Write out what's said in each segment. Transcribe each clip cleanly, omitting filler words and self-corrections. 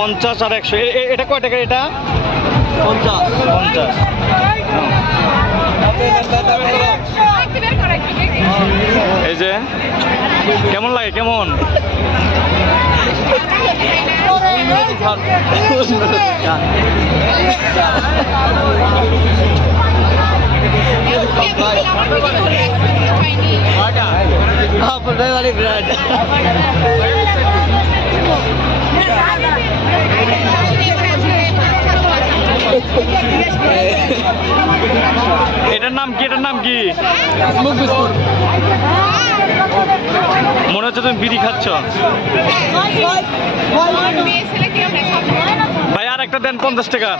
50 আর 100। এটা কয় টাকা? এটা 50 50। এই যে কেমন লাগে? কেমন এটার নাম কি? এটার নাম কি? মনে হচ্ছে তুমি বিড়ি খাচ্ছ। ভাই আর একটা দেন 50 টাকা।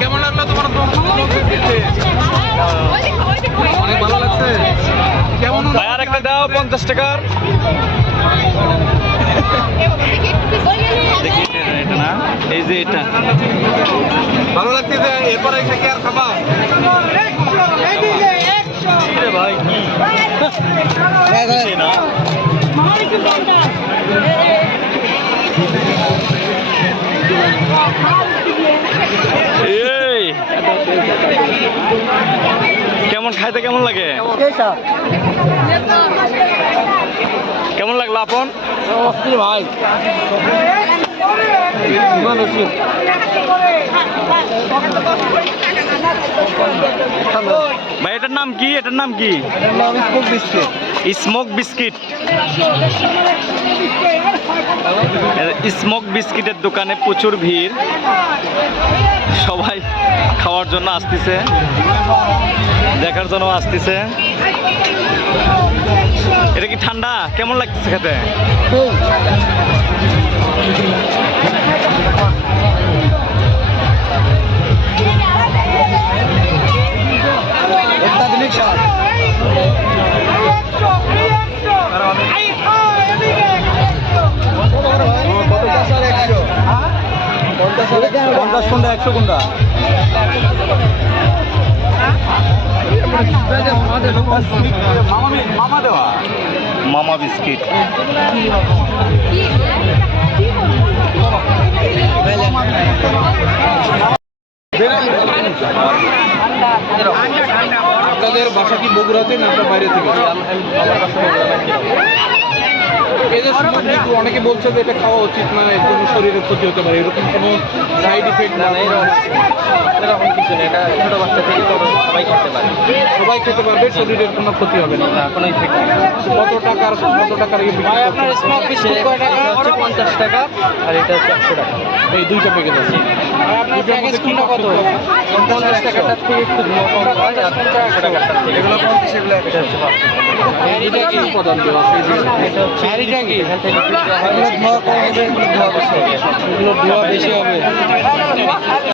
কেমন লাগলো তোমার? অনেক ভালো লাগছে। কেমন? ভাই আর একটা দাও 50 টাকার। দেখি এটা না, এই যে এটা ভালো লাগতেছে। এরপরে থেকে আর খাবা? ভাই কি না এই কেমন খাইতে? কেমন লাগে? কেমন লাগলো আপন? ভাই ভাই এটার নাম কি? এটার নাম কি? Smoke biscuit. স্মোক বিস্কিটের দোকানে প্রচুর ভিড়, সবাই খাওয়ার জন্য আসতেছে, দেখার জন্য আসতেছে। এটা কি ঠান্ডা? কেমন লাগতেছে খেতে? অত্যাধুনিক স্বাদ। পঞ্চাশ কোনটা? 100 কোনটা? মামা দেওয়া মামা বিস্কিট। আপনাদের বাসা কি বগুড়াতে না আপনার বাইরে থেকে? এই যে একটু অনেকে বলছে যে এটা খাওয়া উচিত না, এর জন্য শরীরের ক্ষতি হতে পারে, এরকম কোনো সাইড ইফেক্ট? না, এরকম কিছু নেই। এটা ছোটো বাচ্চা থেকে সবাই খেতে পারে, সবাই খেতে পারবে, শরীরের কোনো ক্ষতি হবে না, কোনো ইফেক্ট নেই। কত টাকার আপনার স্মোক বিস্কুট কয় টাকা? 50 টাকা, আর এটা হচ্ছে 100 টাকা। এই দুইটা প্যাকেট আছে। আপনার প্যাকেজ কোনটা কত? 50 টাকাটার থেকে একটু কম হয়, আর 100 টাকাটার থেকে এগুলো 50, এগুলো এটা হচ্ছে 5। এটা কি উপাদান দেওয়া আছে? এটা হচ্ছে এটা কি এখান থেকে ধোয়া কম হবে, ধোয়া বেশি হবে, এগুলো ধোয়া বেশি হবে।